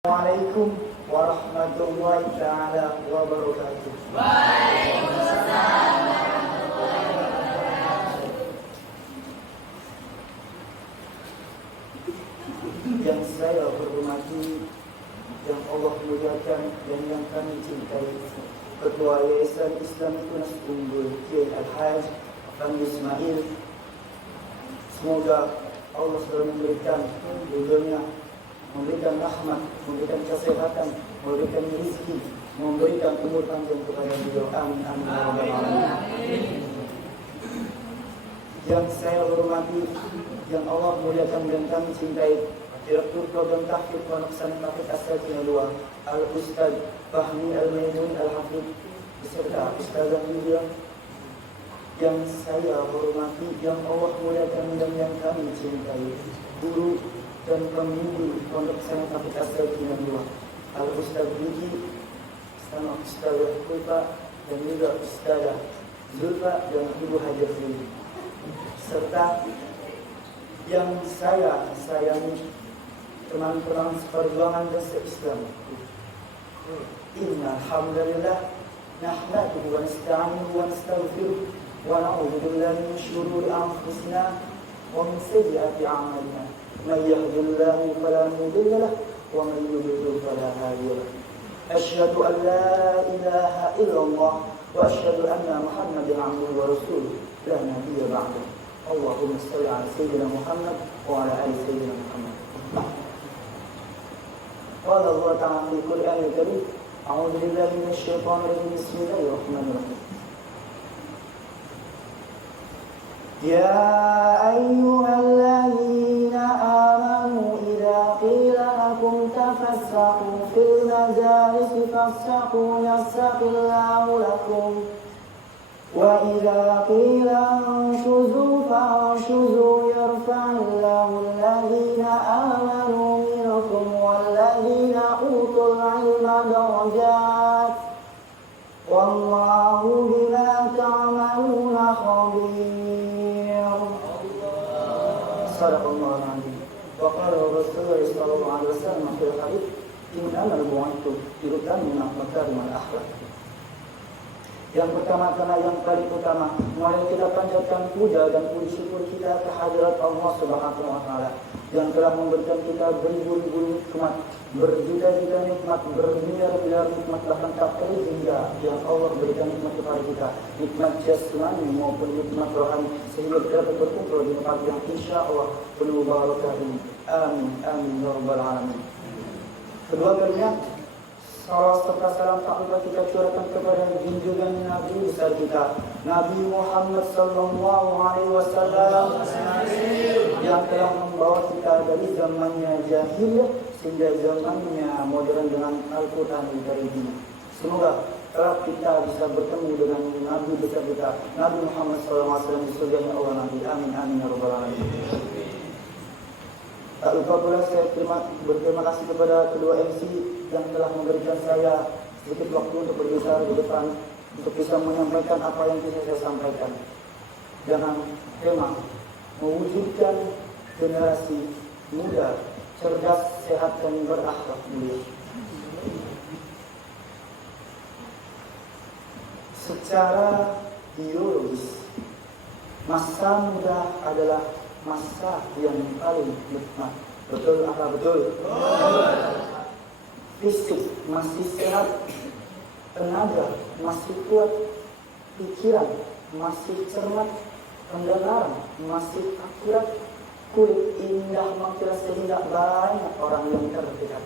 Assalamualaikum warahmatullahi ta'ala wabarakatuh. Waalaikumsalam warahmatullahi wabarakatuh. Yang saya hormati, yang Allah muliakan dan yang kami cintai, Ketua Yayasan Islam Tunas Unggul Kiai Al-Haj Afandi Ismail. Semoga Allah selalu memberikan ridhonya, memberikan rahmat, memberikan kesehatan, memberikan rezeki, memberikan umur panjang kepada beliau. Amin, amin, ya rabbal alamin. Yang saya hormati, yang Allah muliakan dan kami cintai, Direktur Program Tahfidz Pondok Pesantren Tahfidz As-Sakinah 2, Al-Ustaz Fahmi Al-Maimun Al-Hafidz, beserta Ustazah Yulia. Yang saya hormati, yang Allah muliakan dan yang kami cintai, guru dan pembimbing Pondok Pesantren Tahfidz As-Sakinah 2, Al-Ustaz Biji, sama Ustazah Kulfa, dan juga Ustazah Zulfa dan Ibu Hajar Zuli, serta yang saya sayangi, teman-teman seperjuangan dan se-Islam. Innal hamdalillah nahmaduhu wa nasta'inuhu wa nastaghfiruh wa na'udzu billahi min shururi anfusina wa min sayyiati a'malina. May yahdihillahu fala mudilla lahu wa may yudlil fala hadiya lahu. Asyhadu an la ilaha illallah wa asyhadu anna Muhammadan 'abduhu wa rasuluh la nabiyya ba'dahu. Allahumma shalli 'ala sayyidina Muhammad wa 'ala ali sayyidina Muhammad. قال الله تعالى في القرآن الكريم أعوذ بالله من الشيطان الرجيم بسم الله الرحمن الرحيم يا أيها الذين آمنوا إذا قيل لكم تفسحوا في المجالس فافسحوا يفسح الله لكم وإذا قيل انشزوا فانشزوا يرفع الله الذين آمنوا منكم والذين أوتوا العلم درجات والله بما تعملون خبير. صدق الله العظيم. وقال الرسول صلى الله عليه وسلم في الحديث إنما البعث لأتمم مكارم الأخلاق. Yang pertama, karena yang paling utama, mari kita panjatkan puja dan puji syukur kita kehadirat Allah Subhanahu wa taala yang telah memberikan kita beribu-ribu nikmat, berjuta-juta nikmat, bermiliar-miliar nikmat, bahkan tak terhingga yang Allah berikan nikmat kepada kita, nikmat jasmani maupun nikmat rohani, sehingga kita dapat berkumpul di tempat yang insya Allah penuh barakah ini. Amin, amin, ya rabbal alamin. Kedua kalinya, salawat serta salam tak lupa kita curahkan kepada junjungan Nabi besar kita, Nabi Muhammad sallallahu alaihi wasallam, yang telah membawa kita dari zamannya jahiliyah sehingga zamannya modern dengan Al-Quran Al-Karim. Semoga kelak kita bisa bertemu dengan Nabi besar kita, Nabi Muhammad sallallahu alaihi wasallam di surganya Allah nanti. Amin, amin, ya rabbal alamin. Tak lupa pula saya berterima kasih kepada kedua MC yang telah memberikan saya sedikit waktu untuk berbicara di depan, untuk bisa menyampaikan apa yang bisa saya sampaikan dengan tema mewujudkan generasi muda cerdas, sehat, dan berakhlak mulia. Secara biologis, masa muda adalah masa yang paling nikmat. Betul apa betul? Fisik masih sehat, tenaga masih kuat, pikiran masih cermat, pendengaran masih akurat, kulit indah mengkilas sehingga banyak orang yang terpikat.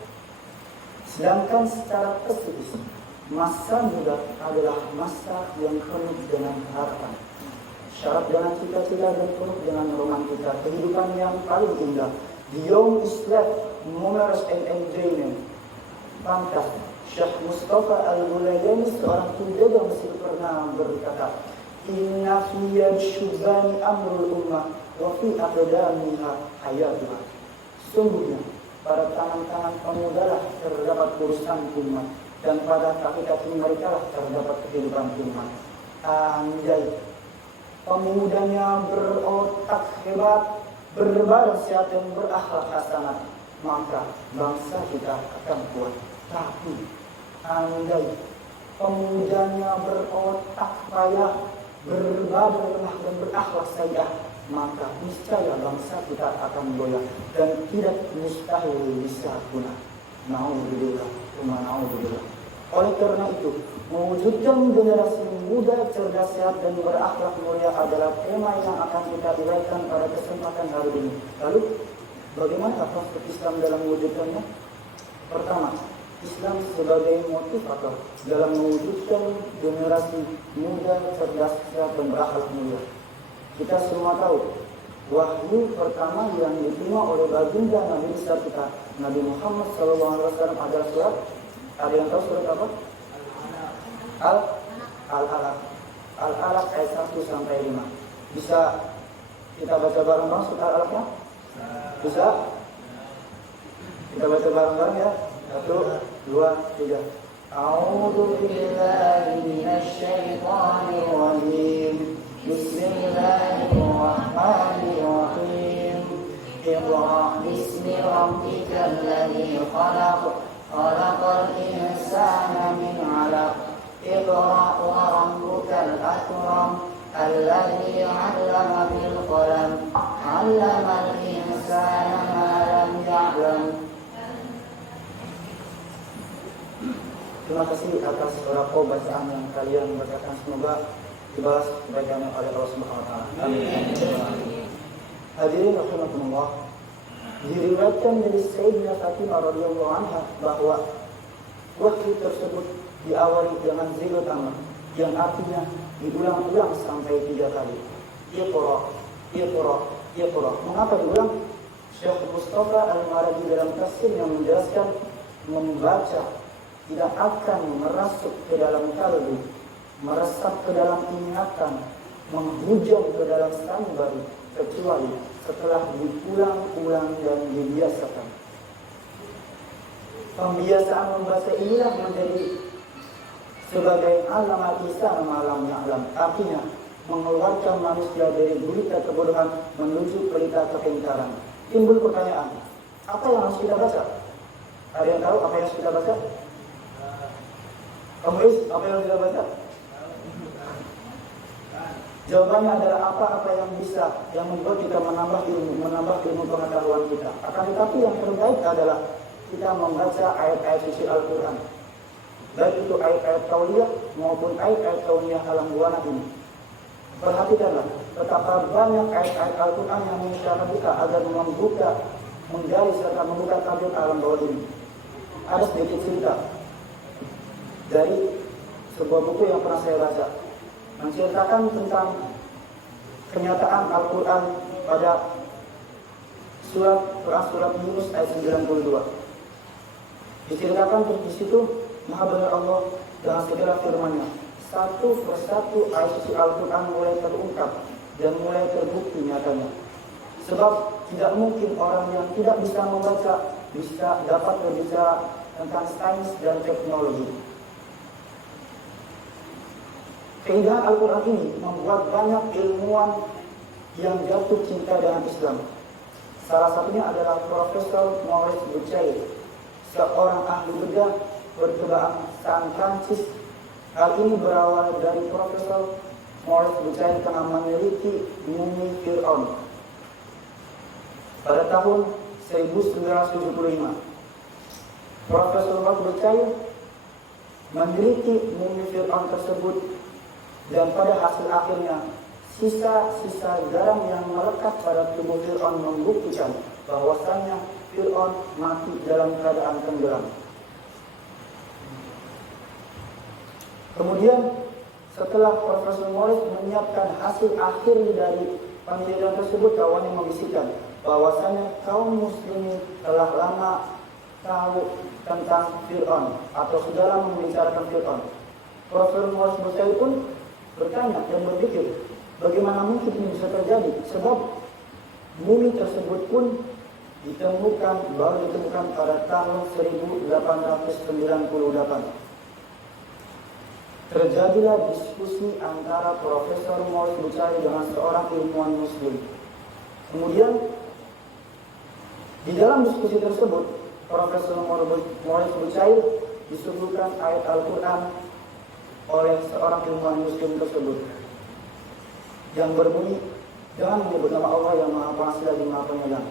Sedangkan secara psikis, masa muda adalah masa yang penuh dengan harapan, syarat dengan cita-cita dan penuh dengan romantika, kehidupan yang paling indah. The young is left numerous and enjoyment. Pantas Syekh Mustafa Al-Ghulayyani, seorang penjaga Mesir, pernah berkata, Inna fiyad syubani amrul ummah wa fi aqdamiha hayatuha. Sungguhnya pada tangan-tangan pemuda lah terdapat urusan umat, dan pada kaki-kaki mereka lah terdapat kehidupan umat. Anjay, pemudanya berotak hebat, berbadan sehat dan berakhlak hasanah, maka bangsa kita akan kuat. Tapi andai pemudanya berotak payah, berbadan lemah dan berakhlak sayyi'ah, maka niscaya bangsa kita akan goyah dan tidak mustahil bisa punah. Naudzubillah, naudzubillah. Oleh karena itu, mewujudkan generasi muda, cerdas, sehat dan berakhlak mulia adalah tema yang akan kita uraikan pada kesempatan hari ini. Lalu, bagaimana konsep Islam dalam mewujudkannya? Pertama, Islam sebagai motivator dalam mewujudkan generasi muda, cerdas, sehat dan berakhlak mulia. Kita semua tahu, wahyu pertama yang diterima oleh baginda Nabi besar kita, Nabi Muhammad SAW adalah surat. Ada yang tahu surat apa? Al-Alaq. Al-Alaq ayat 1 sampai 5. Bisa kita baca bareng-bareng surat Al-Alaqnya? Bisa? Kita baca bareng-bareng ya. 1, 2, 3. A'udzu billahi minasy syaithanir rajim. Bismillahirrahmanirrahim. Iqra' bismi rabbikal ladzi khalaq. Khalaqal insana min 'alaq. Iqra' wa rabbukal akram. Alladzi 'allama bil qalam. 'allamal insana ma lam ya'lam. Terima kasih atas beberapa bacaan yang kalian bacakan. Semoga dibalas kebaikannya oleh Allah Subhanahu wa taala. Amin. Hadirin rahimakumullah. Diriwayatkan dari Sayyidah Fatimah radhiyallahu anha bahwa wahyu tersebut diawali dengan zikr tamam yang artinya diulang-ulang sampai 3 kali. Iqra, Iqra, Iqra. Mengapa diulang? Syekh Mustafa Al-Maradi dalam tafsir yang menjelaskan membaca tidak akan merasuk ke dalam kalbu, meresap ke dalam ingatan, menghujam ke dalam sanubari, kecuali setelah diulang-ulang dan dibiasakan. Pembiasaan membaca inilah menjadi sebagai alam lisan malam ya'lam, artinya mengeluarkan manusia dari gurita kebodohan menuju pelita kepintaran. Timbul pertanyaan, apa yang harus kita baca? Ada yang tahu apa yang harus kita baca? Kamu apa yang harus kita baca? Jawabannya adalah apa-apa yang bisa, yang membuat kita menambah ilmu pengetahuan kita. Akan tetapi yang terbaik adalah kita membaca ayat-ayat suci Al-Quran, baik itu ayat-ayat tauliyah maupun ayat-ayat tauliyah alam buana ini. Perhatikanlah betapa banyak ayat-ayat Al-Quran yang mengisyaratkan kita agar menggali serta membuka tabir alam bawah ini. Ada sedikit cerita dari sebuah buku yang pernah saya baca, menceritakan tentang kenyataan Al-Quran pada surat Yunus ayat 92. Diceritakan di situ Maha Benar Allah dengan segala firman-Nya. Satu persatu ayat suci Al-Quran mulai terungkap dan mulai terbukti nyatanya. Sebab tidak mungkin orang yang tidak bisa membaca bisa dapat berbicara tentang sains dan teknologi. Keindahan Al-Quran ini membuat banyak ilmuwan yang jatuh cinta dengan Islam. Salah satunya adalah Profesor Maurice Bucaille, seorang ahli bedah berkebaan San Prancis. Hal ini berawal dari Profesor Maurice Bucaille tengah meneliti mumi Fir'aun pada tahun 1975. Profesor Maurice Bucaille meneliti mumi Fir'aun tersebut, dan pada hasil akhirnya sisa-sisa garam yang melekat pada tubuh Fir'aun membuktikan bahwasannya Fir'aun mati dalam keadaan tenggelam. Kemudian setelah Profesor Morris menyiapkan hasil akhir dari penelitian tersebut, kawannya membisikkan bahwasannya kaum muslimin telah lama tahu tentang Fir'aun atau sudah lama membicarakan Fir'aun. Profesor Morris Bucaille pun bertanya dan berpikir, bagaimana mungkin ini bisa terjadi? Sebab mumi tersebut pun baru ditemukan pada tahun 1898. Terjadilah diskusi antara Profesor Maurice Bucaille dengan seorang ilmuwan Muslim. Kemudian Di dalam diskusi tersebut, Profesor Maurice Bucaille disuguhkan ayat Al-Quran oleh seorang ilmuwan muslim tersebut yang berbunyi, jangan menyebut nama Allah yang Maha Pengasih lagi Maha Penyayang.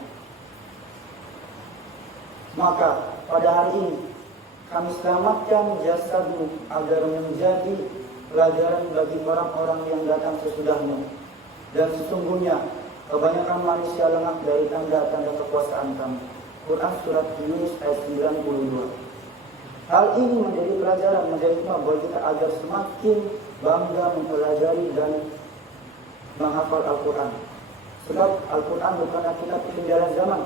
Maka pada hari ini kami selamatkan jasadmu agar menjadi pelajaran bagi orang-orang yang datang sesudahmu. Dan sesungguhnya kebanyakan manusia lengah dari tanda-tanda kekuasaan kami. Quran Surat Yunus ayat 92. Hal ini menjadi pelajaran, menjadi hikmah bagi kita agar semakin bangga mempelajari dan menghafal Al-Quran. Sebab Al-Quran bukanlah kitab ketinggalan zaman.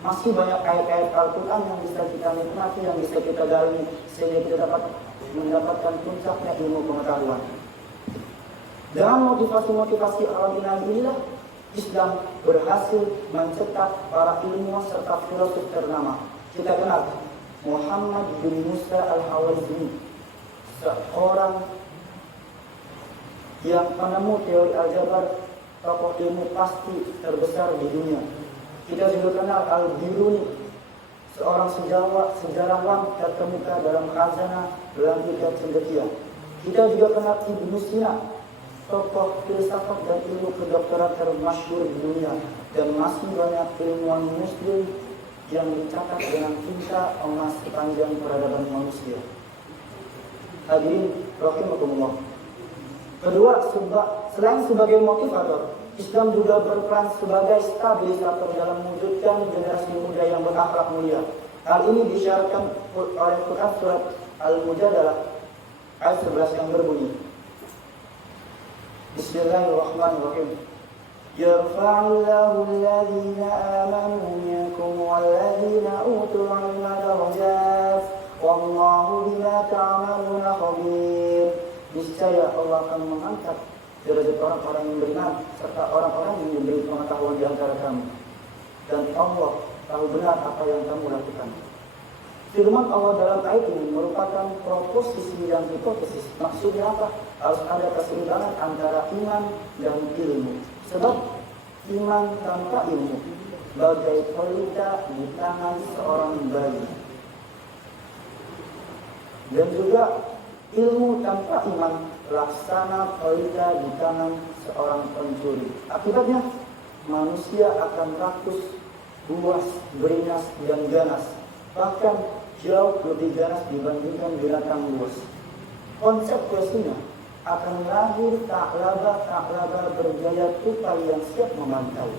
Masih banyak ayat-ayat Al-Quran yang bisa kita nikmati, yang bisa kita dalami, sehingga kita dapat mendapatkan puncaknya ilmu pengetahuan. Dengan motivasi-motivasi alam ilahi inilah Islam berhasil mencetak para ilmuwan serta filosof ternama. Kita kenal Muhammad bin Musa al-Khwarizmi, seorang yang penemu teori aljabar, tokoh ilmu pasti terbesar di dunia. Kita juga kenal Al-Biruni, seorang sejarawan terkemuka dalam khazanah Langkah Cendekia. Kita juga kenal Ibnu Sina, tokoh filsafat dan ilmu kedokteran termasyhur di dunia, dan masih banyak ilmuwan muslim yang dicatat dengan tinta emas sepanjang peradaban manusia. Hadirin rahimakumullah. Kedua, selain sebagai motivator, Islam juga berperan sebagai stabilisator dalam mewujudkan generasi muda yang berakhlak mulia. Hal ini disyaratkan oleh Quran Surat Al-Mujadalah ayat 11 yang berbunyi, Bismillahirrahmanirrahim. Yarfa'illahu alladhina amanu minkum walladhina utul ilma darajat wallahu bima ta'maluna khabir. Niscaya Allah akan mengangkat derajat orang-orang yang beriman serta orang-orang yang diberi pengetahuan di antara kamu, dan Allah tahu benar apa yang kamu lakukan. Firman Allah dalam ayat ini merupakan proposisi dan hipotesis. Maksudnya apa? Harus ada keseimbangan antara iman dan ilmu. Sebab iman tanpa ilmu bagai pelita di tangan seorang bayi, dan juga ilmu tanpa iman laksana pelita di tangan seorang pencuri. Akibatnya manusia akan rakus, buas, beringas, dan ganas, bahkan jauh lebih ganas dibandingkan binatang buas. Konsekuensinya akan lahir taklaba bergaya tupai yang siap memantai.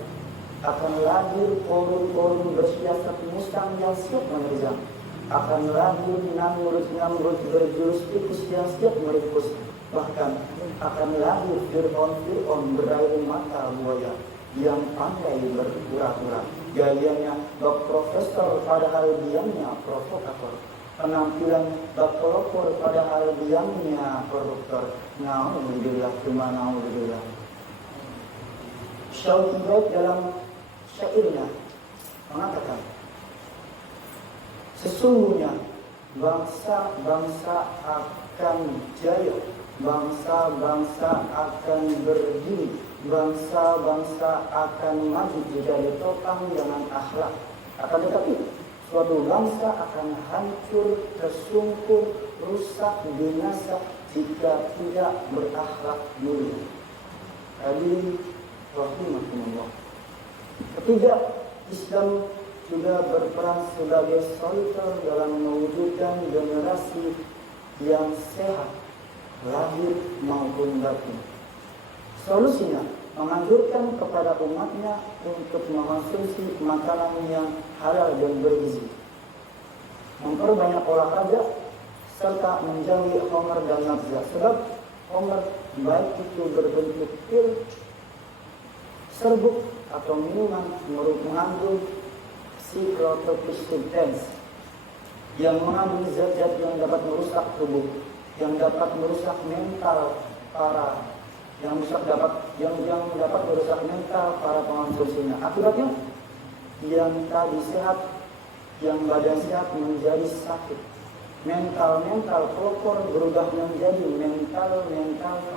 Akan lahir korun-korun bersiasat mustang yang siap menerjang. Akan lahir Namrud berjurus tikus yang siap meringkus. Bahkan akan lahir Fir'aun berair mata buaya yang pandai berpura-pura. Gayanya bak profesor padahal diamnya provokator. Penampilan bak pelopor padahal diamnya koruptor. Na'udzubillah, cuma na'udzubillah. Syauqi dalam syairnya mengatakan, sesungguhnya bangsa-bangsa akan jaya, bangsa-bangsa akan berdiri, bangsa-bangsa akan maju jika ditopang dengan akhlak. Akan tetapi suatu bangsa akan hancur, tersungkur, rusak, binasa jika tidak berakhlak mulia. Hadirin rahimakumullah. Ketiga, Islam juga berperan sebagai shelter dalam mewujudkan generasi yang sehat, lahir maupun batin. Solusinya menganjurkan kepada umatnya untuk mengonsumsi makanan yang halal dan bergizi, memperbanyak olahraga, serta menjauhi khamr dan nafza. Sebab khamr baik itu berbentuk pil, serbuk, atau minuman mengandung psikotropik substance yang mengandung zat-zat yang dapat merusak tubuh, yang dapat merusak mental yang dapat merusak mental para pengonsumsinya. Akibatnya yang tadi sehat, yang badan sehat menjadi sakit. Mental pelopor berubah menjadi mental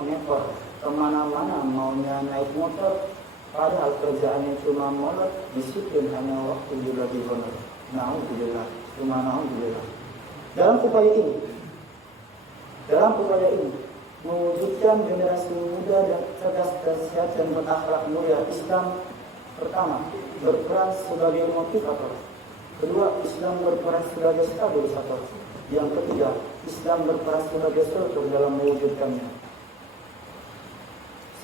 ngepor. Kemana-mana maunya naik motor, Padahal kerjaannya cuma molek, disiplin hanya waktu dibagi honor. Na'udzubillah, cuma na'udzubillah. Dalam upaya ini mewujudkan generasi muda dan cerdas dan sehat dan berakhlak mulia, Islam pertama berperan sebagai motivator. Kedua, Islam berperan sebagai stabilisator. Yang ketiga, Islam berperan sebagai struktur dalam mewujudkannya.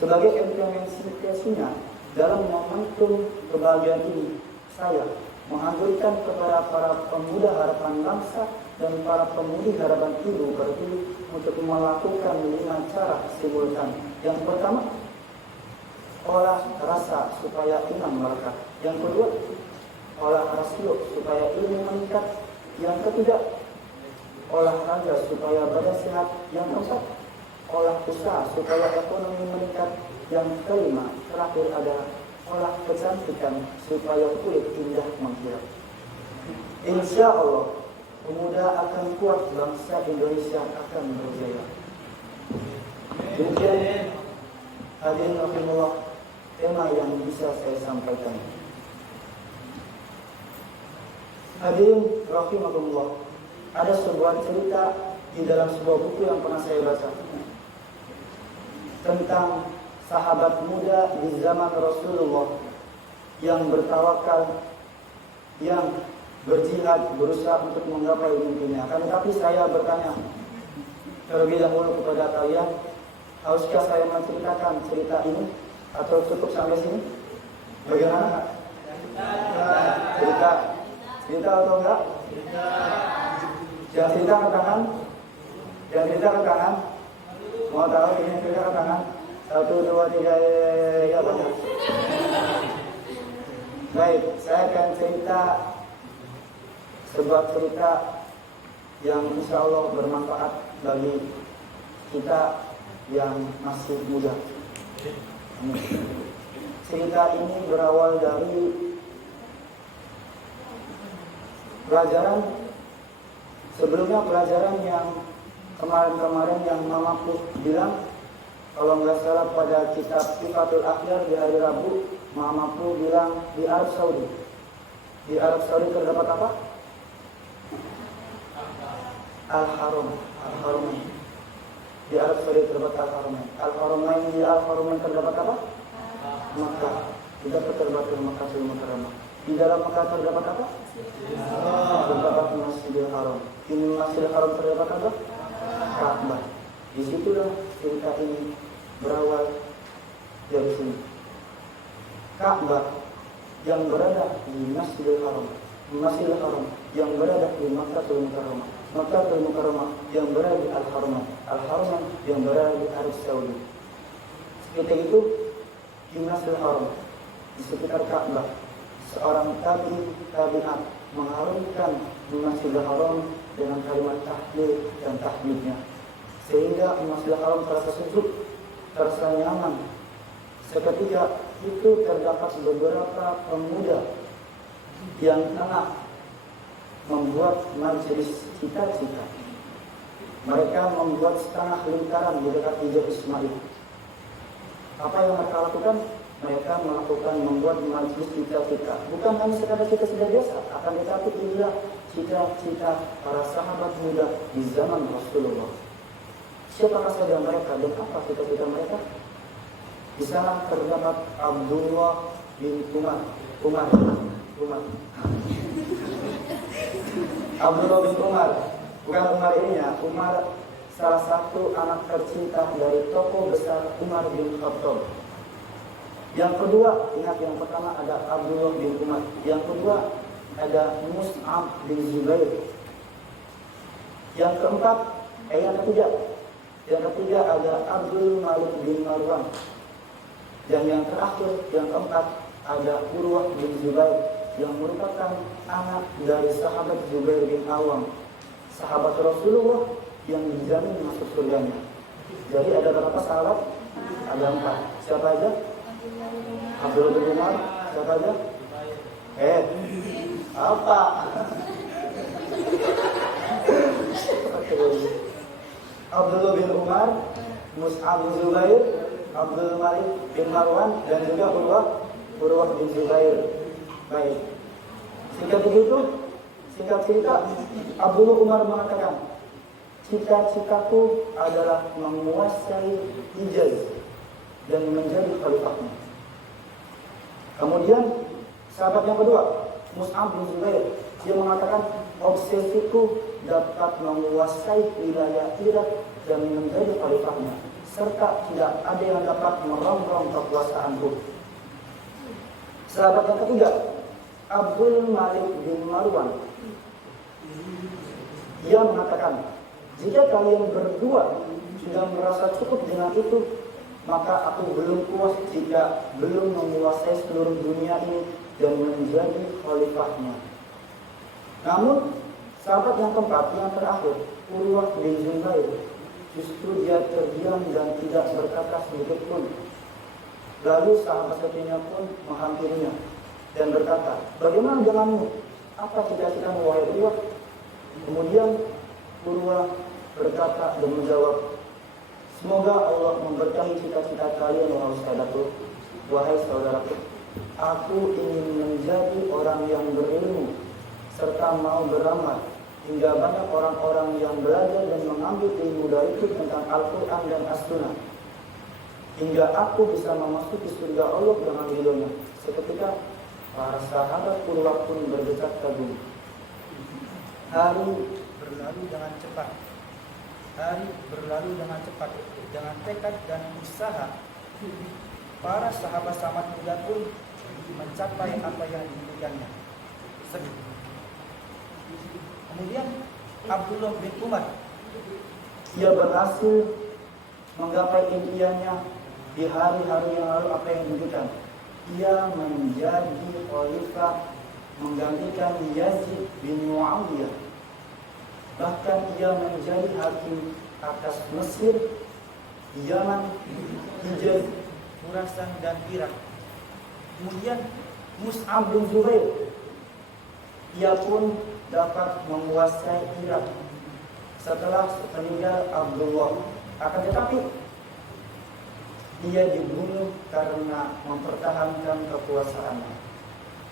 Sebagai implementasinya dalam momentum kebahagiaan ini, saya menganjurkan kepada para pemuda harapan bangsa dan para pemudi harapan ibu berdiri untuk melakukan 5 cara simultan. Yang pertama, olah rasa supaya iman melekat. Yang kedua, olah rasio supaya ilmu meningkat. Yang ketiga, olahraga supaya badan sehat. Yang keempat, olah usaha supaya ekonomi meningkat. Yang kelima, terakhir adalah olah kecantikan supaya kulit indah mengkilap. Insya Allah, pemuda akan kuat, bangsa Indonesia akan berjaya. Demikian hadirin rahimahullah tema yang bisa saya sampaikan. Hadirin rahimahullah, ada sebuah cerita di dalam sebuah buku yang pernah saya baca tentang sahabat muda di zaman Rasulullah yang bertawakal, yang berjihad, berusaha untuk menggapai mimpinya. Tapi saya bertanya terlebih dahulu kepada kalian, haruskah saya menceritakan cerita ini atau cukup sampai sini? Bagaimana? Cerita atau enggak? Yang cerita ke tangan? Yang cerita ke tangan? Mau tahu ini cerita ke tangan? 1, 2, 3, ya banyak. Baik, saya akan cerita sebuah cerita yang insya Allah bermanfaat bagi kita yang masih muda. Cerita ini berawal dari pelajaran sebelumnya, pelajaran yang kemarin-kemarin yang Mamaku bilang, kalau nggak salah pada kitab Sifatul Akhyar di hari Rabu, Mamaku bilang di Arab Saudi. Di Arab Saudi terdapat apa? Al-Haramain. Di Arab Saudi terdapat Al-Haramain. Al-Haramain, di Al-Haramain terdapat apa? Makkah. Tidak terdapat Makkah Al-Mukarramah. Di dalam Makkah terdapat apa? Terdapat Masjidil Haram. Di Masjidil Haram terdapat apa? Ka'bah. Disitulah cerita ini berawal dari sini. Ka'bah yang berada di Masjidil Haram, Masjidil Haram yang berada di Makkahul Mukarramah, Makkahul Mukarramah yang berada di Al-Haramain, Al-Haramain yang berada di Arab Saudi. Ketika itu di Masjidil Haram, di sekitar Ka'bah, seorang tabi'at mengharumkan Masjidil Haram dengan kalimat tahlil dan tahmidnya, sehingga Masjidil Haram terasa sejuk, terasa nyaman. Seketika itu terdapat beberapa pemuda yang tengah membuat majelis cita-cita. Mereka membuat setengah lingkaran di dekat hijab Ismail. Apa yang mereka lakukan? Mereka melakukan membuat majelis cita-cita. Bukan hanya sekadar cita-cita biasa, akan tetapi inilah cita-cita para sahabat muda di zaman Rasulullah. Siapakah saja mereka dan apa cita-cita mereka? Di sana terdapat Abdullah bin Umar. Abdullah bin Umar, bukan Umar ini ya. Umar salah satu anak tercinta dari tokoh besar Umar bin Khattab. Yang kedua, ingat yang pertama ada Abdullah bin Umar. Yang kedua ada Mus'ab bin Zubair. Yang ketiga ada Abdul Malik bin Marwan. Dan yang terakhir, yang keempat ada Urwah bin Zubair yang merupakan anak dari sahabat Zubair bin Awam, sahabat Rasulullah yang dijamin masuk surganya. Jadi ada berapa sahabat? Ada 4. Siapa aja? Abdullah bin Umar. Siapa aja? Apa? Abdullah bin Umar, Mus'ab bin Zubair, Abdul Malik bin Marwan, dan juga Urwah Urwah bin Zubair. Baik. Singkat begitu, singkat cerita, Abdullah Umar mengatakan, cita-citaku adalah menguasai Hijaz dan menjadi khalifahnya. Kemudian sahabat yang kedua, Mus'ab bin Zubair, dia mengatakan obsesiku dapat menguasai wilayah Irak dan menjadi khalifahnya, serta tidak ada yang dapat merongrong kekuasaanku. Sahabat yang ketiga, Abdul Malik bin Marwan, dia mengatakan, jika kalian berdua sudah merasa cukup dengan itu, maka aku belum puas jika belum menguasai seluruh dunia ini dan menjadi khalifahnya. Namun, sahabat yang keempat, yang terakhir, Urwah bin Zubair, justru dia terdiam dan tidak berkata sedikit pun. Lalu sahabat satunya pun menghampirinya dan berkata, bagaimana denganmu? Apa cita-citamu wahai Urwah? Kemudian Urwah berkata dan menjawab, semoga Allah memberkahi cita-cita kalian wahai saudaraku. Aku ingin menjadi orang yang berilmu serta mau beramal, hingga banyak orang-orang yang belajar dan mengambil ilmu dariku tentang Al-Quran dan As-Sunnah, hingga aku bisa memasuki surga Allah dengan ridhonya. Seketika para sahabat Urwah pun berdecak kagum. Hari berlalu dengan cepat. Dengan tekad dan usaha, para sahabat muda pun mencapai apa yang diinginkannya. Kemudian Abdullah bin Umar, ia berhasil menggapai impiannya di hari-hari yang lalu. Apa yang diinginkan? Ia menjadi khalifah menggantikan Yazid bin Muawiyah. Bahkan ia menjadi hakim atas Mesir, Yaman, Hijaz, Khurasan dan Irak. Kemudian Mus'ab bin Zubair, ia pun dapat menguasai Irak setelah meninggal Abdullah. Akan tetapi ia dibunuh karena mempertahankan kekuasaannya.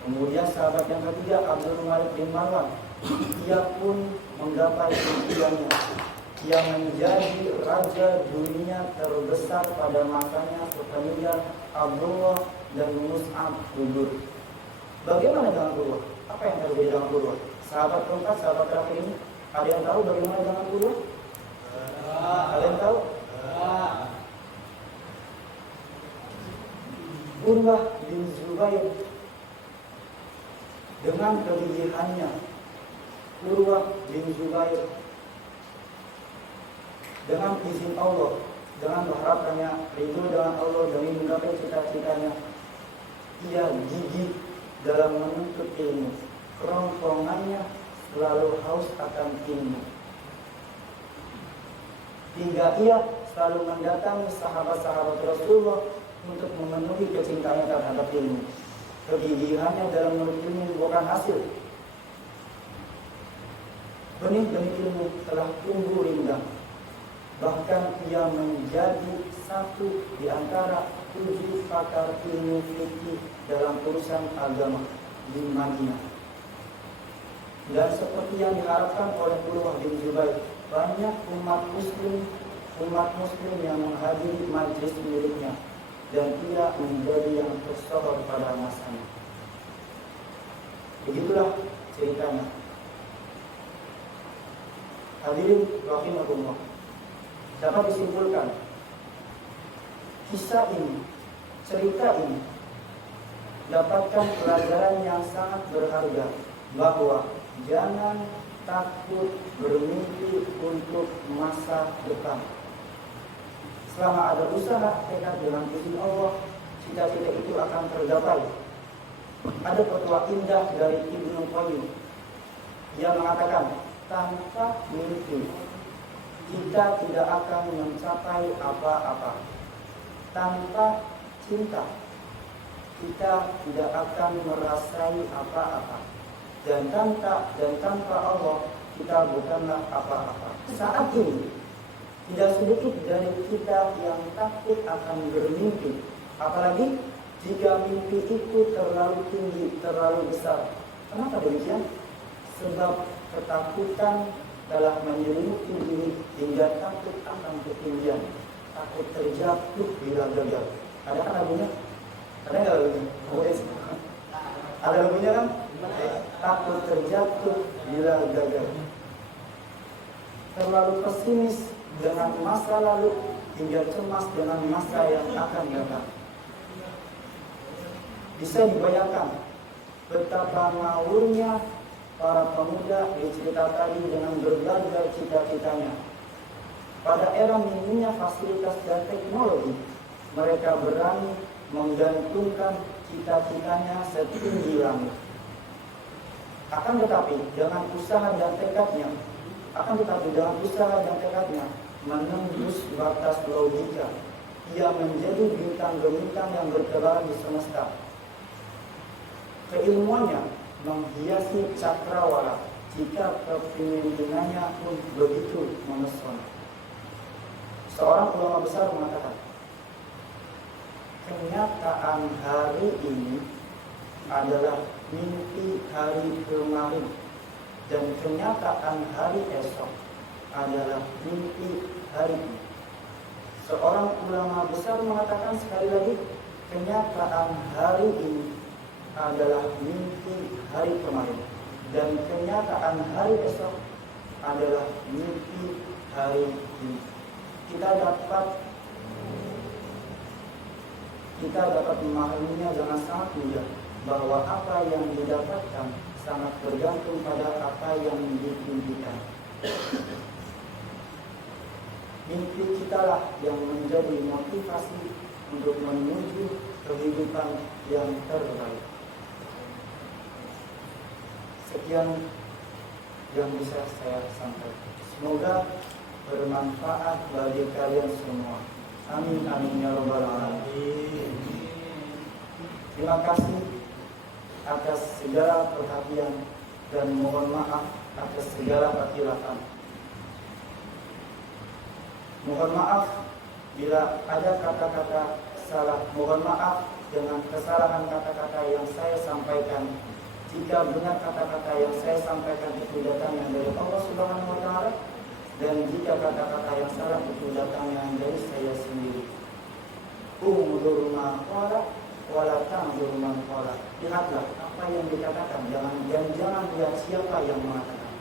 Kemudian sahabat yang ketiga, Abdul Malik bin Marwan, ia pun menggapai impiannya. Ia menjadi raja dunia terbesar pada masanya sepeninggal Abdullah dan Mus'ab gugur. Bagaimana dengan Urwah? Apa yang terjadi dengan Urwah? Sahabat keempat, sahabat terakhir ini, ada yang tahu bagaimana dengan Urwah? Ada yang tahu? Urwah bin Zubair dengan kegigihannya, Urwah bin Zubair dengan izin Allah, dengan berharapnya ridho dengan Allah demi menggapai cita-citanya, ia gigih dalam menuntut ilmu. Kerongkongannya selalu haus akan ilmu, hingga ia selalu mendatangi sahabat-sahabat Rasulullah untuk memenuhi kecintaannya terhadap ilmu. Kegigihannya dalam menuntut ilmu bukan hasil. Benih-benih ilmu telah tumbuh rindang. Bahkan ia menjadi satu di antara 7 pakar ilmu fikih dalam urusan agama di Madinah. Dan seperti yang diharapkan oleh Urwah bin Zubair, banyak umat muslim yang menghadiri majlis miliknya, dan ia menjadi yang tersohor pada masanya. Begitulah ceritanya. Hadirin rahimakumullah, dapat disimpulkan kisah ini, cerita ini dapatkan pelajaran yang sangat berharga, bahwa jangan takut bermimpi untuk masa depan. Selama ada usaha, tekad dengan izin Allah, cita-cita itu akan tergapai. Ada petua indah dari Ibnu Qayyim. Ia mengatakan, tanpa mimpi kita tidak akan mencapai apa-apa. Tanpa cinta kita tidak akan merasai apa-apa. Dan tanpa Allah kita bukanlah apa-apa. Saat ini tidak sedikit dari kita yang takut akan bermimpi, apalagi Jika mimpi itu terlalu tinggi, terlalu besar. Kenapa demikian? Sebab ketakutan telah menyelimuti diri hingga takut akan ketinggian, takut terjatuh bila gagal. Ada kan lagunya? Ada nggak lagunya? Ada lagunya kan? Takut terjatuh bila gagal. Terlalu pesimis dengan masa lalu hingga cemas dengan masa yang akan datang. Bisa dibayangkan betapa ngawurnya para pemuda di cerita tadi dengan berbagai cita-citanya. Pada era minimnya fasilitas dan teknologi, mereka berani menggantungkan cita-citanya setinggi langit. Akan tetapi dengan usaha dan tekadnya, menembus batas logika, ia menjadi bintang gemintang yang bertebaran di semesta. Keilmuannya menghiasi cakrawala, jika kepemimpinannya pun begitu memesona. Seorang ulama besar mengatakan, kenyataan hari ini adalah mimpi hari kemarin, dan kenyataan hari esok adalah mimpi hari ini. Seorang ulama besar mengatakan sekali lagi, kenyataan hari ini adalah mimpi hari kemarin, dan kenyataan hari esok adalah mimpi hari ini. Kita dapat memahaminya dengan sangat mudah, bahwa apa yang didapatkan sangat bergantung pada apa yang dimimpikan. Mimpi kitalah yang menjadi motivasi untuk menuju kehidupan yang terbaik. Sekian yang bisa saya sampaikan. Semoga bermanfaat bagi kalian semua. Amin amin ya rabbal alamin. Terima kasih atas segala perhatian dan mohon maaf atas segala kekhilafan. Mohon maaf bila ada kata-kata salah. Mohon maaf dengan kesalahan kata-kata yang saya sampaikan. Jika benar kata-kata yang saya sampaikan itu datangnya dari Allah Subhanahu wa Ta'ala, dan jika kata-kata yang salah itu datangnya dari saya sendiri. Unzur ma qala wala tanzur man qala. Lihatlah apa yang dikatakan, jangan lihat siapa yang mengatakan.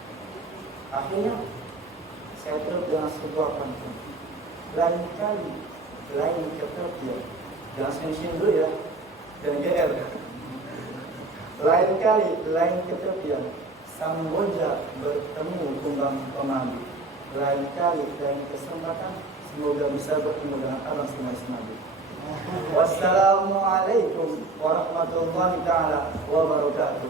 Akhirnya saya tutup dengan sebuah pantun. Lain kepercayaan. Jangan sensin dulu ya, dan GR. Lain ketepian, Samboja bertemu tumbang pemandu. Lain kesempatan, semoga bisa bertemu dengan Abang Sinai. Wassalamualaikum warahmatullahi ta'ala wabarakatuh.